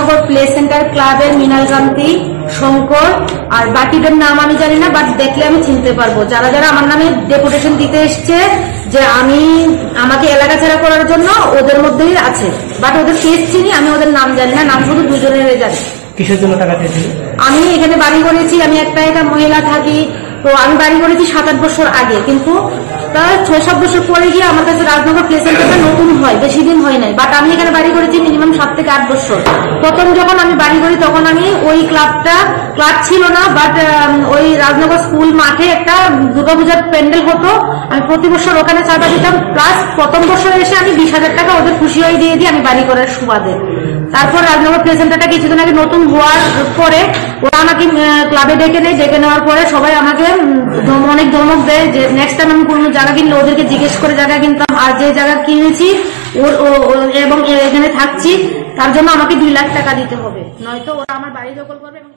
Rajnagar play centre ক্লাবের মৃণালকান্তি, শঙ্কর, আর বাকিদের নাম আমি জানি না, বাট দেখলে আমি চিনতে পারবো। যারা যারা আমার নামে ডেপুটেশন দিতে এসছে যে আমাকে এলাকা ছাড়া করার জন্য, ওদের মধ্যেই আছে, বাট ওদের কেস চিনি, আমি ওদের নাম জানি না, নাম শুধু দুজনের জানি। কিসের জন্য টাকা চেয়েছিল? আমি এখানে বাড়ি করেছি, আমি একটা মহিলা থাকি, তো আমি বাড়ি করেছি 7-8 বছর আগে, কিন্তু তার 6-7 বছর পরে গিয়ে আমার কাছে রাজনগর প্লে সেন্টারটা নতুন হয়, বেশি দিন হয় নাই, বাট আমি এখানে বাড়ি করেছি মিনিমাম 7 থেকে 8 বছর। প্রথম যখন আমি বাড়ি করি তখন আমি ওই ক্লাব ছিল না, বাট ওই রাজনগর স্কুল মাঠে একটা দুর্গাপূজার প্যান্ডেল হতো, আমি প্রতি বছর ওখানে চাঁদা দিতাম, প্লাস প্রথম বছর এসে আমি 20,000 টাকা ওদের খুশি হয়ে দিয়ে দিই আমি বাড়ি করার সুবাদে। তারপর রাজনগর প্লে সেন্টারটা কিছুদিন আগে নতুন হওয়ার পরে ওরা আমাকে ক্লাবে ডেকে নেয়, ডেকে নেওয়ার পরে সবাই আমাকে অনেক ধমক দেয় যে নেক্সট টাইম আমি কোনো জায়গা কিনলে ওদেরকে জিজ্ঞেস করে জায়গা কিনতাম, আর যে জায়গা কিনেছি এবং এখানে থাকছি তার জন্য আমাকে 2 লাখ টাকা দিতে হবে, নয়তো ওরা আমার বাড়ি দখল করবে এবং